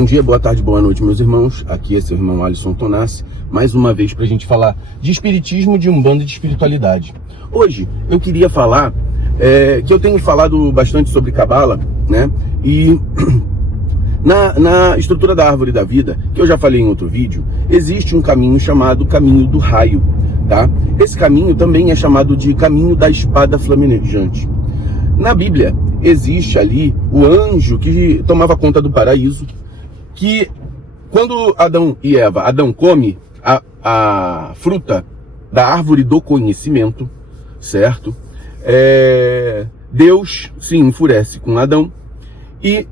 Bom dia, boa tarde, boa noite, meus irmãos. Aqui é seu irmão Alisson Tonassi, mais uma vez para a gente falar de espiritismo, de umbanda e de espiritualidade. Hoje eu queria falar que eu tenho falado bastante sobre cabala, né? E na estrutura da árvore da vida, que eu já falei em outro vídeo, existe um caminho chamado caminho do raio, tá? Esse caminho também é chamado de caminho da espada flamejante. Na Bíblia existe ali o anjo que tomava conta do paraíso, que quando Adão come a fruta da árvore do conhecimento, certo? Deus se enfurece com Adão e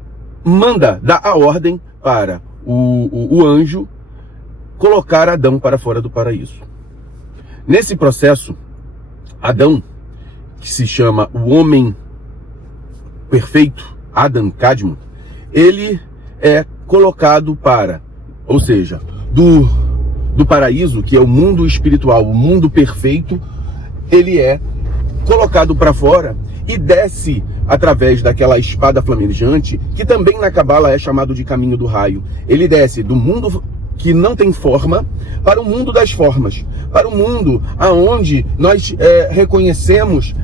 dar a ordem para o anjo colocar Adão para fora do paraíso. Nesse processo, Adão, que se chama o homem perfeito, Adam Kadmon, ele é colocado ou seja, do paraíso, que é o mundo espiritual, o mundo perfeito, ele é colocado para fora e desce através daquela espada flamejante, que também na cabala é chamado de caminho do raio. Ele desce do mundo que não tem forma para o mundo das formas, para o mundo aonde nós reconhecemos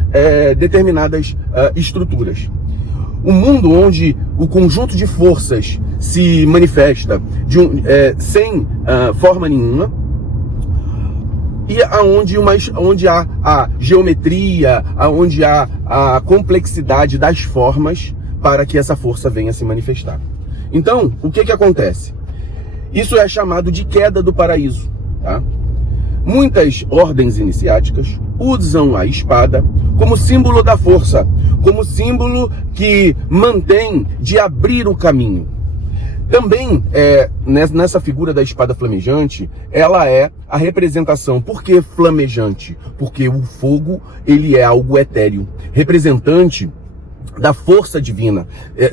determinadas estruturas. Um mundo onde o conjunto de forças se manifesta sem forma nenhuma, e onde há a geometria, onde há a complexidade das formas para que essa força venha se manifestar. Então, o que acontece? Isso é chamado de queda do paraíso, tá? Muitas ordens iniciáticas usam a espada como símbolo da força, como símbolo que mantém de abrir o caminho. Também, nessa figura da espada flamejante, ela é a representação. Por que flamejante? Porque o fogo, ele é algo etéreo, representante da força divina,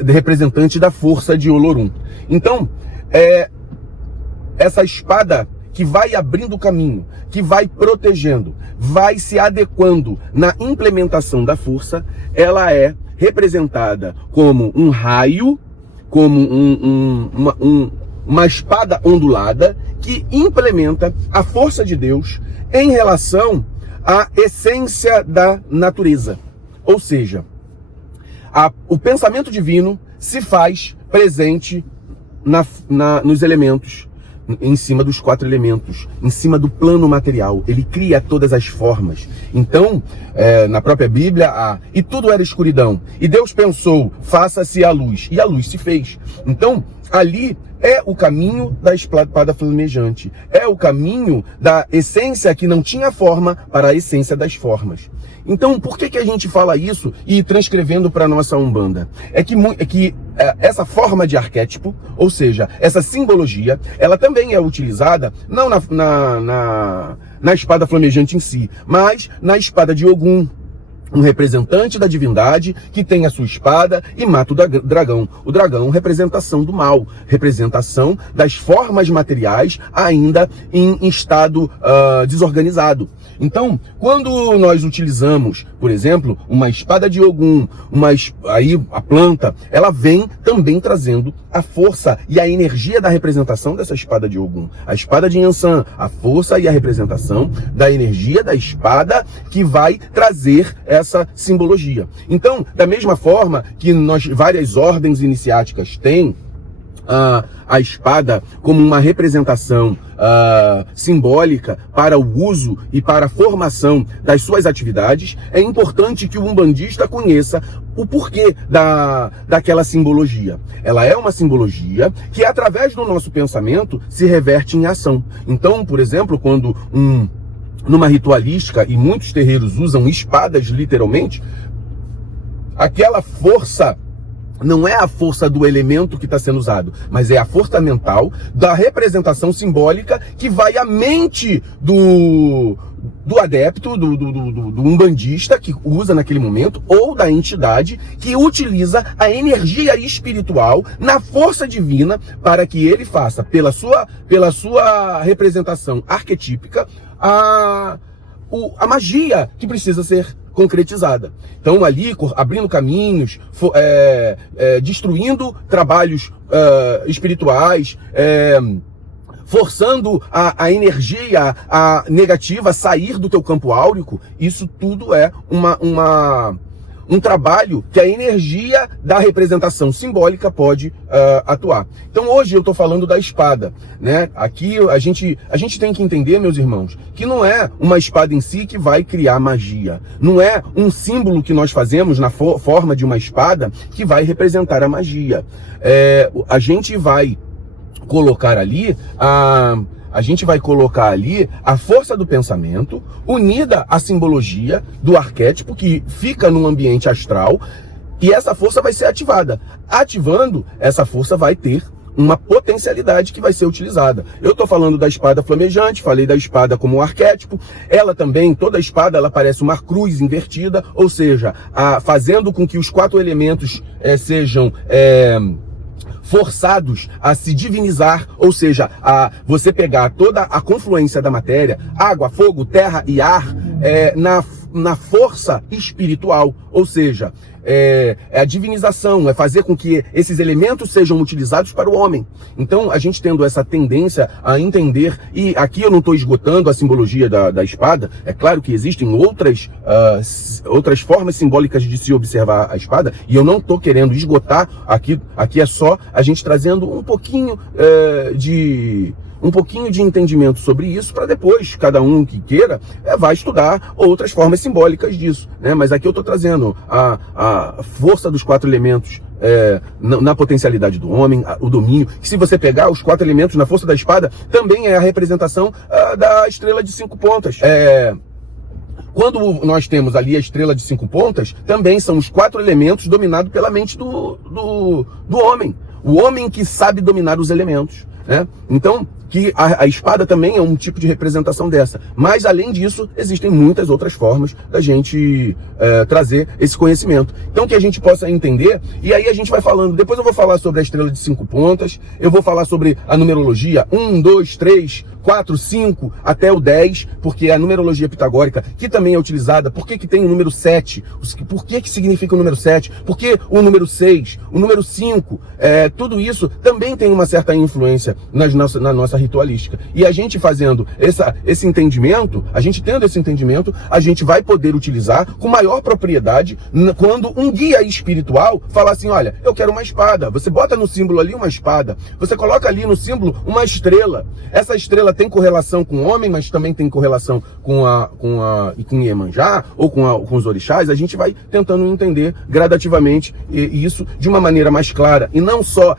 representante da força de Olorum. Então, essa espada que vai abrindo o caminho, que vai protegendo, vai se adequando na implementação da força, ela é representada como um raio, como uma espada ondulada que implementa a força de Deus em relação à essência da natureza. Ou seja, o pensamento divino se faz presente nos elementos, em cima dos 4 elementos, em cima do plano material. Ele cria todas as formas. Então, na própria Bíblia, e tudo era escuridão. E Deus pensou, faça-se a luz. E a luz se fez. Então, ali é o caminho da espada flamejante. É o caminho da essência que não tinha forma para a essência das formas. Então, por que a gente fala isso e transcrevendo para a nossa Umbanda? É que essa forma de arquétipo, ou seja, essa simbologia, ela também é utilizada não na espada flamejante em si, mas na espada de Ogum, um representante da divindade que tem a sua espada e mata o dragão. O dragão, representação do mal, representação das formas materiais ainda em estado desorganizado. Então, quando nós utilizamos, por exemplo, uma espada de Ogum, aí a planta, ela vem também trazendo a força e a energia da representação dessa espada de Ogum. A espada de Yansan, a força e a representação da energia da espada que vai trazer essa simbologia. Então, da mesma forma que várias ordens iniciáticas têm a espada como uma representação simbólica para o uso e para a formação das suas atividades, é importante que o umbandista conheça o porquê daquela simbologia. Ela é uma simbologia que, através do nosso pensamento, se reverte em ação. Então, por exemplo, quando numa ritualística, e muitos terreiros usam espadas literalmente, aquela força não é a força do elemento que está sendo usado, mas é a força mental da representação simbólica que vai à mente do adepto, do umbandista que usa naquele momento, ou da entidade que utiliza a energia espiritual na força divina para que ele faça, pela sua representação arquetípica, a magia que precisa ser concretizada. Então ali, abrindo caminhos, destruindo trabalhos espirituais, forçando a energia negativa a sair do teu campo áurico. Isso tudo é um trabalho que a energia da representação simbólica pode atuar. Então hoje eu estou falando da espada, né? Aqui a gente tem que entender, meus irmãos, que não é uma espada em si que vai criar magia. Não é um símbolo que nós fazemos na forma de uma espada que vai representar a magia. A gente vai colocar ali a força do pensamento unida à simbologia do arquétipo que fica no ambiente astral, e essa força vai ser ativada. Ativando, essa força vai ter uma potencialidade que vai ser utilizada. Eu estou falando da espada flamejante, falei da espada como um arquétipo. Ela também, toda a espada, ela parece uma cruz invertida, ou seja, fazendo com que os 4 elementos sejam forçados a se divinizar, ou seja, a você pegar toda a confluência da matéria, água, fogo, terra e ar, na força espiritual, ou seja, é a divinização, é fazer com que esses elementos sejam utilizados para o homem. Então, a gente tendo essa tendência a entender, e aqui eu não estou esgotando a simbologia da espada, é claro que existem outras formas simbólicas de se observar a espada, e eu não estou querendo esgotar, aqui é só a gente trazendo um pouquinho de entendimento sobre isso, para depois, cada um que queira, vai estudar outras formas simbólicas disso, né? Mas aqui eu estou trazendo a força dos 4 elementos na potencialidade do homem, o domínio, que se você pegar os 4 elementos na força da espada, também é a representação da estrela de 5 pontas. Quando nós temos ali a estrela de 5 pontas, também são os 4 elementos dominados pela mente do homem. O homem que sabe dominar os elementos, né? Então, que a espada também é um tipo de representação dessa. Mas, além disso, existem muitas outras formas da gente trazer esse conhecimento. Então, que a gente possa entender, e aí a gente vai falando, depois eu vou falar sobre a estrela de 5 pontas, eu vou falar sobre a numerologia 1, 2, 3, 4, 5, até o 10, porque a numerologia pitagórica, que também é utilizada, por que tem o número 7? Por que significa o número 7? Por que o número 6? O número 5? Tudo isso também tem uma certa influência na nossa ritualística. E a gente fazendo esse entendimento, a gente tendo esse entendimento, a gente vai poder utilizar com maior propriedade quando um guia espiritual falar assim, olha, eu quero uma espada. Você bota no símbolo ali uma espada. Você coloca ali no símbolo uma estrela. Essa estrela tem correlação com o homem, mas também tem correlação com Iemanjá ou com os orixás. A gente vai tentando entender gradativamente isso de uma maneira mais clara, e não só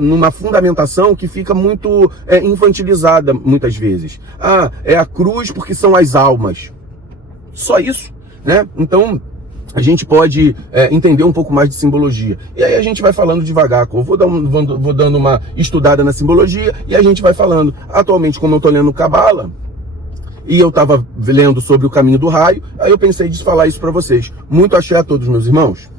numa fundamentação que fica muito infantilizada muitas vezes. É a cruz porque são as almas. Só isso, né? Então, a gente pode entender um pouco mais de simbologia. E aí a gente vai falando devagar. Eu vou dando uma estudada na simbologia e a gente vai falando. Atualmente, como eu estou lendo Cabala, e eu estava lendo sobre o caminho do raio, aí eu pensei de falar isso para vocês. Muito axé a todos, meus irmãos.